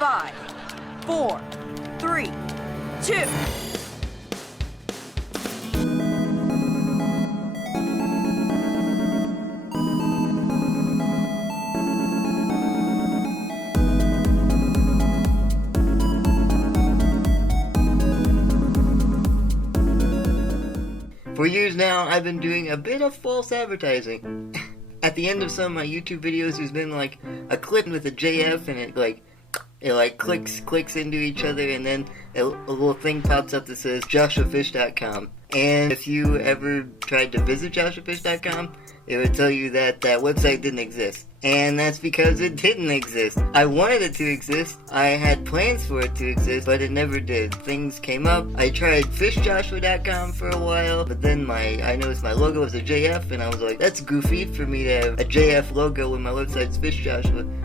5, 4, 3, 2. For years now, I've been doing a bit of false advertising. At the end of some of my YouTube videos, there's been like a clip with a JF, and it clicks into each other, and then a little thing pops up that says joshuafish.com. And if you ever tried to visit joshuafish.com, it would tell you that that website didn't exist. And that's because it didn't exist. I wanted it to exist. I had plans for it to exist, but it never did. Things came up. I tried fishjoshua.com for a while, but then I noticed my logo was a JF, and I was like, that's goofy for me to have a JF logo when my website's fishjoshua.com.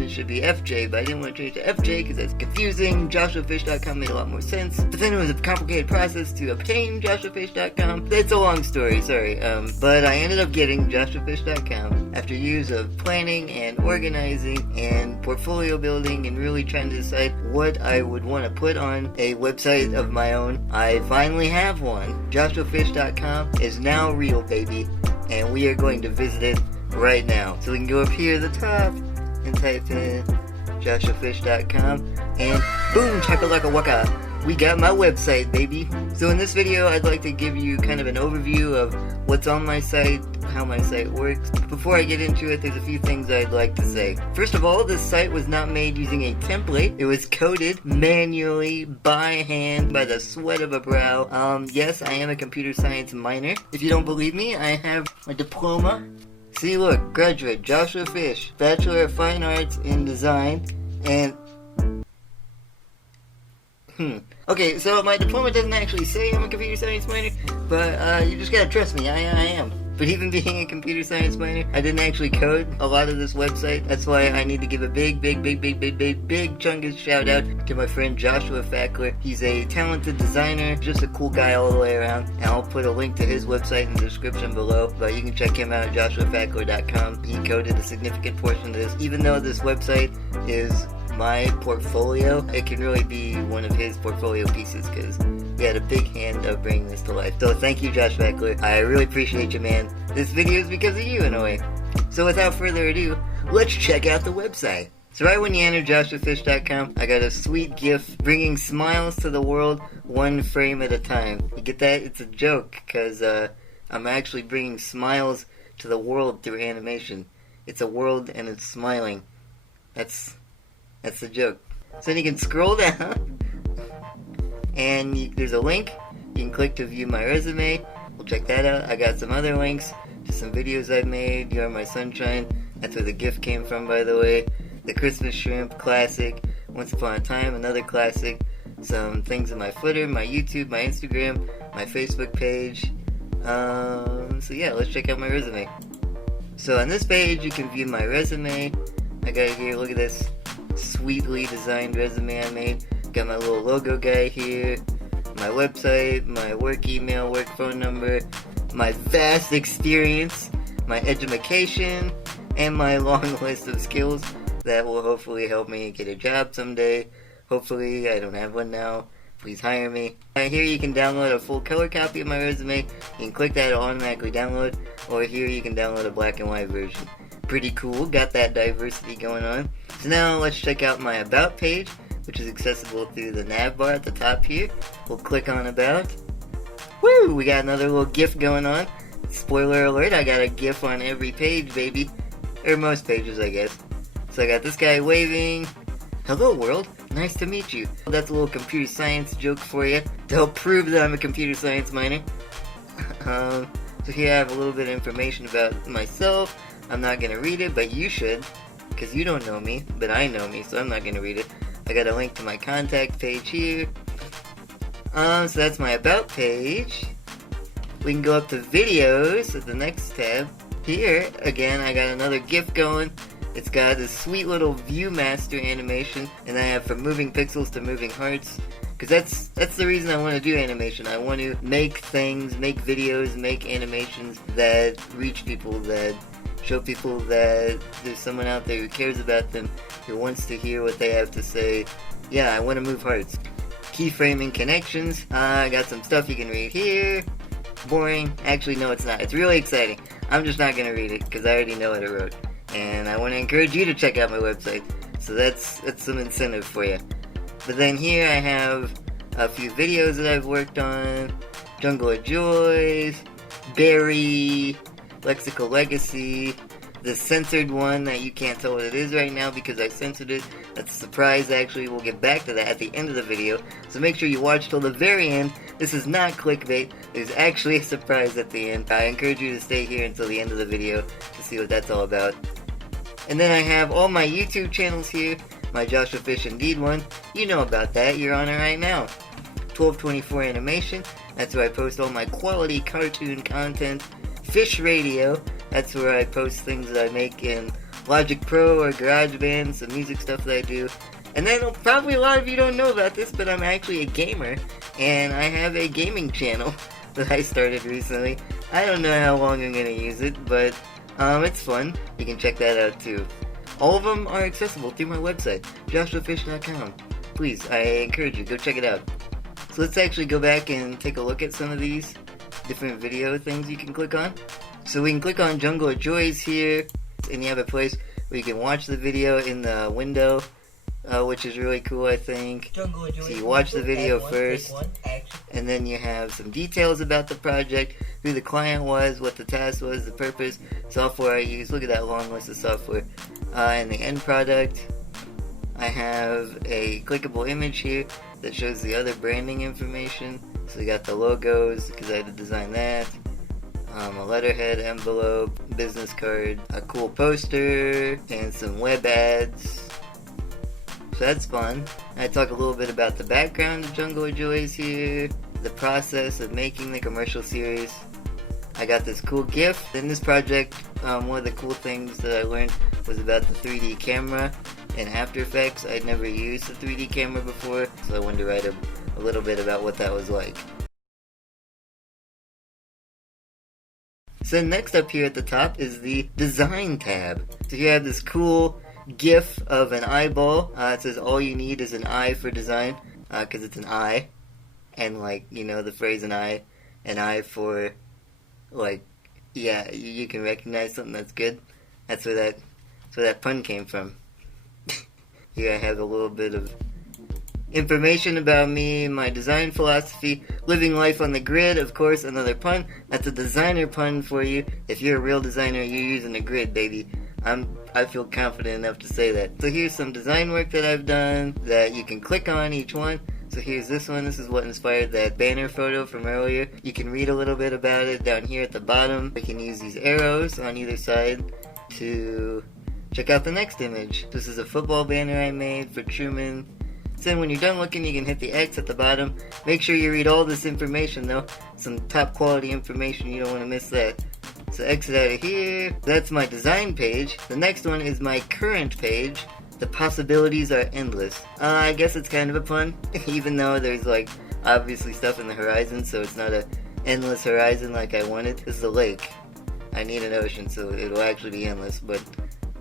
It should be FJ, but I didn't want to change to FJ because that's confusing. JoshuaFish.com made a lot more sense, but then it was a complicated process to obtain JoshuaFish.com. It's a long story, sorry. But I ended up getting JoshuaFish.com after years of planning and organizing and portfolio building and really trying to decide what I would want to put on a website of my own. I finally have one. JoshuaFish.com is now real, baby, and we are going to visit it right now. So we can go up here at the top and type in joshuafish.com, and boom, chakalaka waka, we got my website, baby. So in this video, I'd like to give you kind of an overview of what's on my site, how my site works. Before I get into it, there's a few things I'd like to say. First of all, this site was not made using a template. It was coded manually, by hand, by the sweat of a brow. Yes, I am a computer science minor. If you don't believe me, I have a diploma. See, look, graduate, Joshua Fish, Bachelor of Fine Arts in Design, and... Okay, so my diploma doesn't actually say I'm a computer science minor, but you just gotta trust me, I am. But even being a computer science minor, I didn't actually code a lot of this website. That's why I need to give a big chungus shout out to my friend Joshua Fackler. He's a talented designer, just a cool guy all the way around. And I'll put a link to his website in the description below, but you can check him out at joshuafackler.com. He coded a significant portion of this. Even though this website is my portfolio, it can really be one of his portfolio pieces because he had a big hand of bringing this to life. So thank you, Josh Fackler. I really appreciate you, man. This video is because of you, in a way. So without further ado, let's check out the website. So right when you enter joshuafish.com, I got a sweet gift bringing smiles to the world one frame at a time. You get that? It's a joke because I'm actually bringing smiles to the world through animation. It's a world and it's smiling. That's the joke. So then you can scroll down, and there's a link. You can click to view my resume. We'll check that out. I got some other links to some videos I've made. You Are My Sunshine. That's where the gift came from, by the way. The Christmas Shrimp classic. Once Upon a Time, another classic. Some things in my footer, my YouTube, my Instagram, my Facebook page. So yeah, let's check out my resume. So on this page, you can view my resume. I got it here. Look at this sweetly designed resume I made. Got my little logo guy here, my website, my work email, work phone number, my vast experience, my education, and my long list of skills that will hopefully help me get a job someday. Hopefully, I don't have one now. Please hire me. Here you can download a full color copy of my resume. You can click that, it'll automatically download. Or here you can download a black and white version. Pretty cool, got that diversity going on. So now let's check out my About page, which is accessible through the nav bar at the top here. We'll click on About. Woo! We got another little GIF going on. Spoiler alert, I got a GIF on every page, baby. Or most pages, I guess. So I got this guy waving. Hello, world. Nice to meet you. That's a little computer science joke for you to help prove that I'm a computer science minor. So here I have a little bit of information about myself. I'm not going to read it, but you should, because you don't know me, but I know me, so I'm not going to read it. I got a link to my contact page here. So that's my About page. We can go up to Videos at the next tab. Here, again, I got another GIF going. It's got this sweet little Viewmaster animation, and I have from moving pixels to moving hearts. Because that's the reason I want to do animation. I want to make things, make videos, make animations that reach people, that show people that there's someone out there who cares about them, who wants to hear what they have to say. Yeah, I want to move hearts. Keyframing connections. I got some stuff you can read here. Boring. Actually, no, it's not. It's really exciting. I'm just not going to read it because I already know what I wrote. And I want to encourage you to check out my website. So that's some incentive for you. But then here I have a few videos that I've worked on. Jungle of Joys, Barry, Lexical Legacy, the censored one that you can't tell what it is right now because I censored it. That's a surprise, actually. We'll get back to that at the end of the video. So make sure you watch till the very end. This is not clickbait. There's actually a surprise at the end. I encourage you to stay here until the end of the video to see what that's all about. And then I have all my YouTube channels here. My Joshua Fish Indeed one. You know about that. You're on it right now. 1224 Animation. That's where I post all my quality cartoon content. Fish Radio. That's where I post things that I make in Logic Pro or GarageBand, some music stuff that I do. And then probably a lot of you don't know about this, but I'm actually a gamer, and I have a gaming channel that I started recently. I don't know how long I'm going to use it, but it's fun. You can check that out too. All of them are accessible through my website, joshuafish.com. Please, I encourage you, go check it out. So let's actually go back and take a look at some of these different video things you can click on. So we can click on Jungle of Joys here, and you have a place where you can watch the video in the window, which is really cool, I think. So you watch the video first, and then you have some details about the project, who the client was, what the task was, the purpose, software I use. Look at that long list of software. And the end product. I have a clickable image here that shows the other branding information. So we got the logos, because I had to design that. A letterhead, envelope, business card, a cool poster, and some web ads. So that's fun. I talk a little bit about the background of Jungle of Joys here, the process of making the commercial series. I got this cool GIF. In this project, one of the cool things that I learned was about the 3D camera in After Effects. I'd never used a 3D camera before, so I wanted to write a little bit about what that was like. So next up here at the top is the Design tab. So here I have this cool GIF of an eyeball. It says all you need is an eye for design, because it's an eye. And like, you know, the phrase an eye for, like, yeah, you can recognize something that's good. That's where that pun came from. Here I have a little bit of information about me, my design philosophy, living life on the grid, of course, another pun. That's a designer pun for you. If you're a real designer, you're using a grid, baby. I feel confident enough to say that. So here's some design work that I've done that you can click on each one. So here's this one. This is what inspired that banner photo from earlier. You can read a little bit about it down here at the bottom. We can use these arrows on either side to check out the next image. This is a football banner I made for Truman. Then when you're done looking, you can hit the X at the bottom. Make sure you read all this information though. Some top quality information, you don't want to miss that. So exit out of here. That's my design page. The next one is my current page. The possibilities are endless. I guess it's kind of a pun, even though there's like obviously stuff in the horizon, so it's not a endless horizon like I wanted. This is a lake. I need an ocean, so it'll actually be endless, but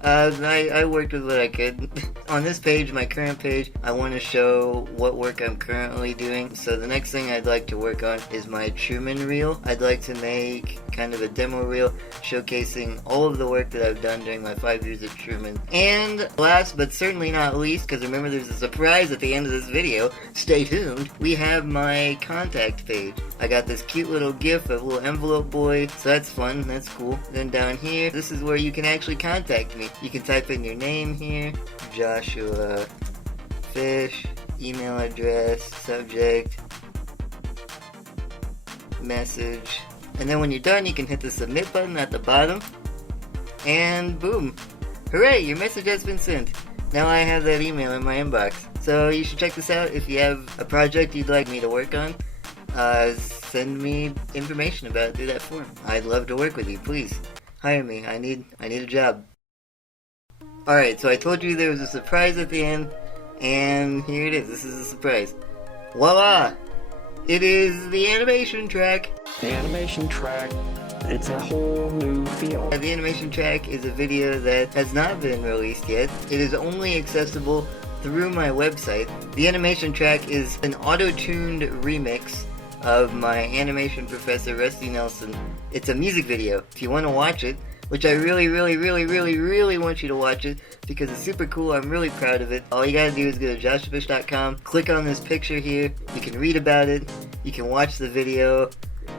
I worked with what I could. On this page, my current page, I want to show what work I'm currently doing. So the next thing I'd like to work on is my Truman reel. I'd like to make kind of a demo reel showcasing all of the work that I've done during my 5 years at Truman. And last but certainly not least, because remember there's a surprise at the end of this video, stay tuned, we have my contact page. I got this cute little GIF of a little envelope boy, so that's fun, that's cool. Then down here, this is where you can actually contact me. You can type in your name here, Joshua Fish, email address, subject, message, and then when you're done you can hit the submit button at the bottom, and boom, hooray, your message has been sent. Now I have that email in my inbox. So you should check this out. If you have a project you'd like me to work on, send me information about it through that form. I'd love to work with you. Please hire me. I need a job. Alright, so I told you there was a surprise at the end, and here it is. This is a surprise. Voila! It is the animation track. The animation track It's a whole new feel. The animation track is a video that has not been released yet. It is only accessible through my website. The animation track is an auto-tuned remix of my animation professor Rusty Nelson. It's a music video. If you want to watch it, which I really want you to watch it because it's super cool. I'm really proud of it. All you gotta do is go to joshfish.com, click on this picture here. You can read about it, you can watch the video,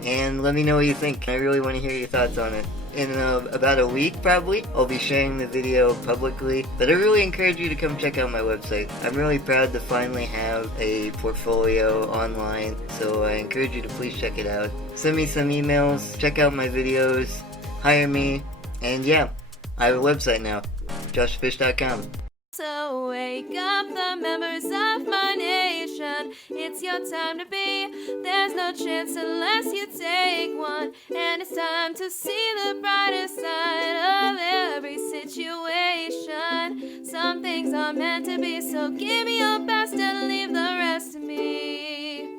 and let me know what you think. I really want to hear your thoughts on it. In about a week, probably, I'll be sharing the video publicly, but I really encourage you to come check out my website. I'm really proud to finally have a portfolio online, so I encourage you to please check it out. Send me some emails, check out my videos, hire me, and yeah, I have a website now, joshfish.com. So wake up the members of my nation. It's your time to be. There's no chance unless you take one. And it's time to see the brighter side of every situation. Some things are meant to be, so give me your best and leave